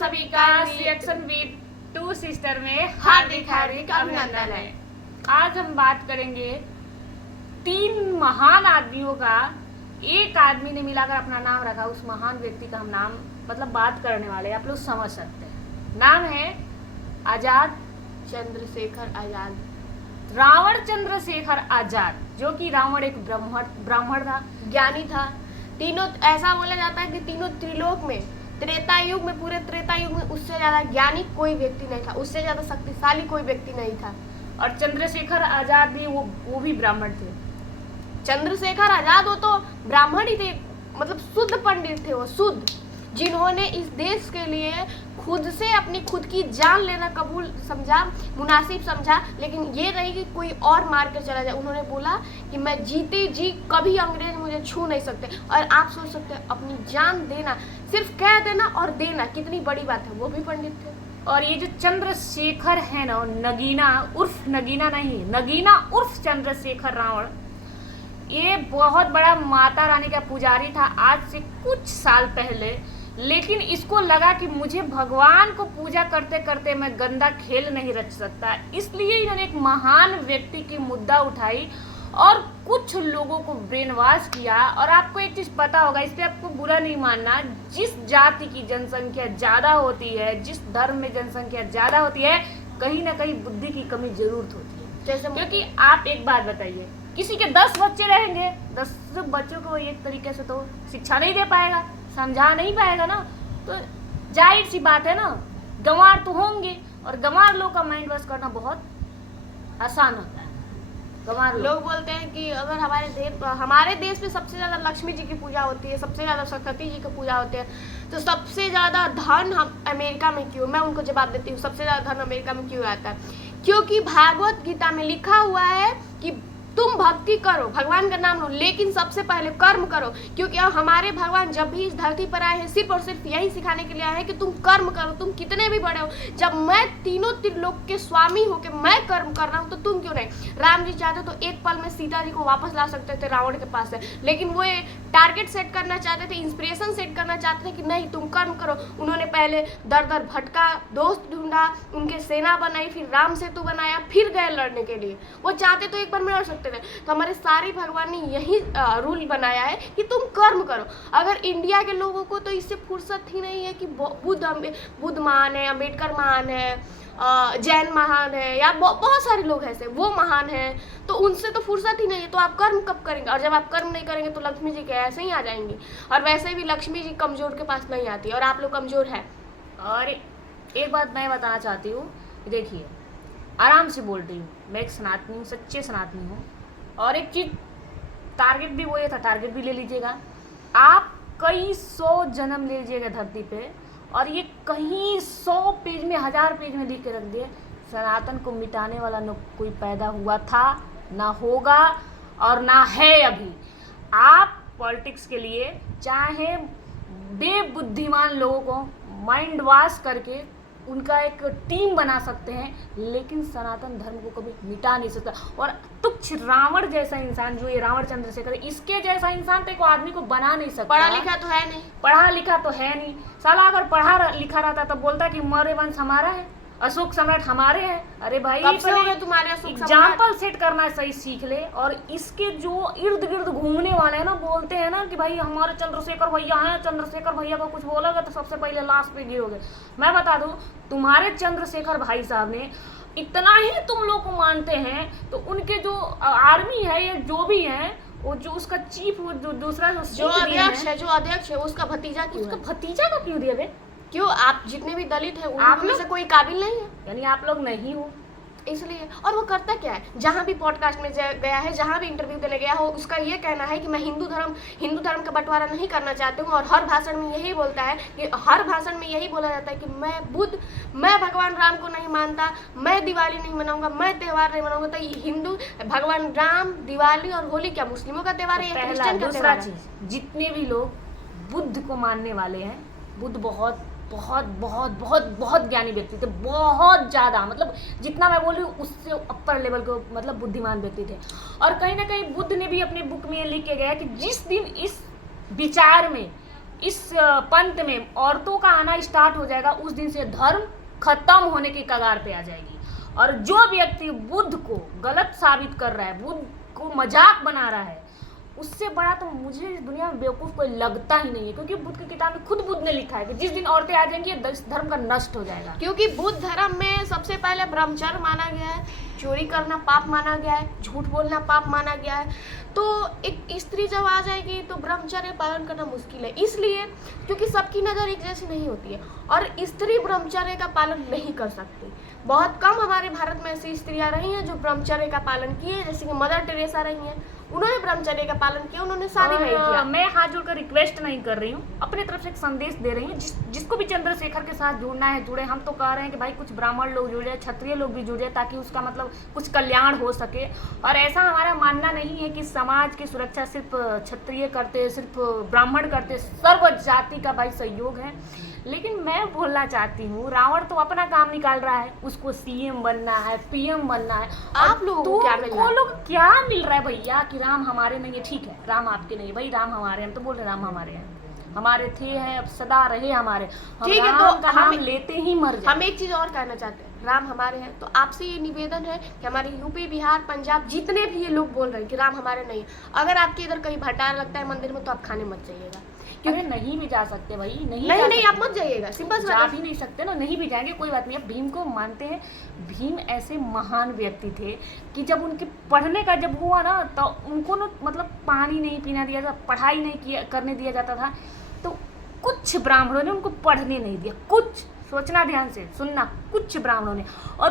सभी का reaction with two sister में हार्दिक हार्दिक अभिनंदन है। आज हम बात करेंगे 3 महान आदमियों का। एक आदमी ने मिलाकर अपना नाम रखा, उस महान व्यक्ति का हम नाम बात करने वाले, आप लोग समझ सकते हैं। नाम है आजाद चंद्रशेखर आजाद। रावण चंद्रशेखर आजाद, जो कि रावण एक ब्राह्मण था, ज्ञानी था। तीनों, ऐसा बोला जाता है कि तीनों त्रिलोक में, त्रेता युग में, पूरे त्रेता युग में उससे ज्यादा ज्ञानी कोई व्यक्ति नहीं था, उससे ज्यादा शक्तिशाली कोई व्यक्ति नहीं था। और चंद्रशेखर आजाद भी वो भी ब्राह्मण थे। चंद्रशेखर आजाद वो तो ब्राह्मण ही थे, मतलब शुद्ध पंडित थे वो, शुद्ध, जिन्होंने इस देश के लिए खुद से अपनी खुद की जान लेना कबूल समझा, मुनासिब समझा, लेकिन ये नहीं कि कोई और मार कर चला जाए। उन्होंने बोला कि मैं जीते जी कभी अंग्रेज मुझे छू नहीं सकते। और आप सोच सकते हैं, अपनी जान देना, सिर्फ कह देना और देना कितनी बड़ी बात है। वो भी पंडित थे। और ये जो चंद्रशेखर है ना, नगीना उर्फ नगीना नहीं, नगीना उर्फ चंद्रशेखर रावण, ये बहुत बड़ा माता रानी का पुजारी था आज से कुछ साल पहले। लेकिन इसको लगा कि मुझे भगवान को पूजा करते करते मैं गंदा खेल नहीं रच सकता, इसलिए इन्होंने एक महान व्यक्ति की मुद्दा उठाई और कुछ लोगों को ब्रेन वॉश किया। और आपको एक चीज पता होगा, इस पे आपको बुरा नहीं मानना, जिस जाति की जनसंख्या ज्यादा होती है, जिस धर्म में जनसंख्या ज्यादा होती है, कहीं ना कहीं बुद्धि की कमी जरूर होती है। जैसे क्योंकि आप एक बात बताइए, किसी के 10 बच्चे रहेंगे, 10 बच्चों को एक तरीके से तो शिक्षा नहीं दे पाएगा, समझा नहीं पाएगा ना, तो जाहिर सी बात है ना, गंवार तो होंगे। और गंवार लोग का माइंड वॉश करना बहुत आसान होता है। गंवार लोग बोलते हैं कि अगर हमारे देश में सबसे ज्यादा लक्ष्मी जी की पूजा होती है, सबसे ज्यादा सरस्वती जी की पूजा होती है, तो सबसे ज्यादा धन हम अमेरिका में क्यों? मैं उनको जवाब देती हूँ, सबसे ज्यादा धन अमेरिका में क्यों आता है? क्योंकि भागवत गीता में लिखा हुआ है कि तुम भक्ति करो, भगवान का नाम लो, लेकिन सबसे पहले कर्म करो। क्योंकि हमारे भगवान जब भी इस धरती पर आए हैं, सिर्फ और सिर्फ यही सिखाने के लिए आए हैं कि तुम कर्म करो। तुम कितने भी बड़े हो, जब मैं तीनों त्रिलोक के स्वामी होकर मैं कर्म कर रहा हूँ, तो तुम क्यों नहीं? राम जी चाहते तो एक पल में सीता जी को वापस ला सकते थे रावण के पास से, लेकिन वो टारगेट सेट करना चाहते थे, इंस्पिरेशन सेट करना चाहते थे कि नहीं, तुम कर्म करो। उन्होंने पहले दर दर भटका, दोस्त ढूंढा, उनके सेना बनाई, फिर राम सेतु बनाया, फिर गए लड़ने के लिए। वो चाहते तो एक बार में लड़ सकते थे। तो हमारे सारे भगवान ने यही रूल बनाया है कि तुम कर्म करो। अगर इंडिया के लोगों को तो इससे फुर्सत ही नहीं है कि बुद्ध महान है, अम्बेडकर महान है, जैन महान है, या बहुत सारे लोग ऐसे वो महान हैं, तो उनसे तो फुर्सत ही नहीं है। तो आप कर्म कब करेंगे? और जब आप कर्म नहीं करेंगे तो लक्ष्मी जी के ऐसे ही आ जाएंगी। और वैसे भी लक्ष्मी जी कमजोर के पास नहीं आती, और आप लोग कमजोर हैं। और एक बात मैं बताना चाहती हूँ, देखिए आराम से बोल रही हूँ, मैं एक सनातनी हूँ, सच्चे सनातनी हूँ। और एक चीज, टारगेट भी वही था, टारगेट भी ले लीजिएगा। आप कई 100 जन्म ले लीजिएगा धरती पे, और ये कहीं 100 पेज में, 1000 पेज में लिख के रख दिए, सनातन को मिटाने वाला न कोई पैदा हुआ था, ना होगा, और ना है अभी। आप पॉलिटिक्स के लिए चाहे बेबुद्धिमान लोगों को माइंड वॉश करके उनका एक टीम बना सकते हैं, लेकिन सनातन धर्म को कभी मिटा नहीं सकता। और तुच्छ रावण जैसा इंसान, जो ये रावण चंद्रशेखर, इसके जैसा इंसान तो एक आदमी को बना नहीं सकता। पढ़ा लिखा तो है नहीं, पढ़ा लिखा तो है नहीं। साला अगर पढ़ा लिखा रहता तो बोलता कि मौर्य वंश हमारा है, अशोक सम्राट हमारे हैं। अरे भाई, तुम्हारे एग्जाम्पल सेट करना सही सीख ले। और इसके जो इर्द गिर्द घूमने वाले हैं ना, बोलते हैं ना कि भाई हमारे चंद्रशेखर भैया हैं, चंद्रशेखर भैया को कुछ बोलोगे तो सबसे पहले लास्ट पे गिरोगे। मैं बता दूं, तुम्हारे चंद्रशेखर भाई साहब ने इतना ही तुम लोग को मानते हैं, तो उनके जो आर्मी है या जो भी है, वो जो उसका चीफ, वो जो दूसरा जो अध्यक्ष है, उसका भतीजा का क्यों दिया? क्यों? आप जितने भी दलित हैं, आप में से कोई काबिल नहीं है, यानी आप लोग नहीं हो, इसलिए। और वो करता क्या है? जहाँ भी पॉडकास्ट में गया है, जहाँ भी इंटरव्यू देने गया हो, उसका ये कहना है कि मैं हिंदू धर्म का बंटवारा नहीं करना चाहती हूँ। और हर भाषण में यही बोलता है कि हर भाषण में यही बोला जाता है कि मैं भगवान राम को नहीं मानता, मैं दिवाली नहीं मनाऊंगा, मैं त्यौहार नहीं मनाऊंगा। तो हिंदू भगवान राम, दिवाली और होली क्या मुस्लिमों का त्यौहार है या क्रिश्चियन का त्यौहार है? जितने भी लोग बुद्ध को मानने वाले हैं, बुद्ध बहुत बहुत बहुत बहुत बहुत ज्ञानी व्यक्ति थे, बहुत ज़्यादा, मतलब जितना मैं बोल रही हूँ उससे अपर लेवल के मतलब बुद्धिमान व्यक्ति थे। और कहीं ना कहीं बुद्ध ने भी अपनी बुक में लिख के गया कि जिस दिन इस विचार में इस पंथ में औरतों का आना स्टार्ट हो जाएगा, उस दिन से धर्म खत्म होने की कगार पे आ जाएगी। और जो व्यक्ति बुद्ध को गलत साबित कर रहा है, बुद्ध को मजाक बना रहा है, उससे बड़ा तो मुझे इस दुनिया में बेवकूफ़ कोई लगता ही नहीं है। क्योंकि बुद्ध की किताब में खुद बुद्ध ने लिखा है कि जिस दिन औरतें आ जाएंगी धर्म का नष्ट हो जाएगा। क्योंकि बुद्ध धर्म में सबसे पहले ब्रह्मचर्य माना गया है, चोरी करना पाप माना गया है, झूठ बोलना पाप माना गया है। तो एक स्त्री जब आ जाएगी तो ब्रह्मचर्य पालन करना मुश्किल है, इसलिए क्योंकि सबकी नज़र एक जैसी नहीं होती है और स्त्री ब्रह्मचर्य का पालन नहीं कर सकती। बहुत कम हमारे भारत में ऐसी स्त्रियां रही हैं जो ब्रह्मचर्य का पालन किए, जैसे कि मदर टेरेसा रही हैं, उन्होंने ब्रह्मचर्य का पालन किया, उन्होंने शादी नहीं किया। मैं हाथ जोड़कर रिक्वेस्ट नहीं कर रही हूँ, अपनी तरफ से एक संदेश दे रही हूँ। जिसको भी चंद्रशेखर के साथ जुड़ना है जुड़े। हम तो कह रहे हैं कि भाई कुछ ब्राह्मण लोग जुड़ जाए, क्षत्रिय लोग भी जुड़ जाए, ताकि उसका मतलब कुछ कल्याण हो सके। और ऐसा हमारा मानना नहीं है कि समाज की सुरक्षा सिर्फ क्षत्रिय करते, सिर्फ ब्राह्मण करते, सर्व जाति का भाई सहयोग है। लेकिन मैं बोलना चाहती हूँ, रावण तो अपना काम निकाल रहा है, उसको सीएम बनना है, पीएम बनना है। आप लोगों को क्या मिल रहा है? लोग क्या मिल रहा है भैया कि राम हमारे नहीं है। ठीक है, राम आपके नहीं है भाई, राम हमारे हैं। हम तो बोल रहे राम हमारे हैं, हमारे थे हैं, अब सदा रहे हमारे। हम ठीक है, राम तो का नाम लेते ही मर जाए। हम एक चीज़ और कहना चाहते हैं, राम हमारे हैं, तो आपसे ये निवेदन है कि हमारे यूपी, बिहार, पंजाब जितने भी ये लोग बोल रहे हैं कि राम हमारे नहीं है, अगर आपके इधर कहीं भंडारा लगता है मंदिर में तो आप खाने मत जाइएगा। क्योंकि नहीं भी जा सकते भाई, नहीं आप मत जाइएगा, सिंपल जा भी नहीं सकते ना, नहीं भी जाएंगे कोई बात नहीं। अब भीम को मानते हैं, भीम ऐसे महान व्यक्ति थे कि जब उनके पढ़ने का जब हुआ ना, तो उनको ना मतलब पानी नहीं पीना दिया जाता, पढ़ाई नहीं करने दिया जाता था। तो कुछ ब्राह्मणों ने उनको पढ़ने नहीं दिया, कुछ, सोचना ध्यान से सुनना, कुछ ब्राह्मणों ने। और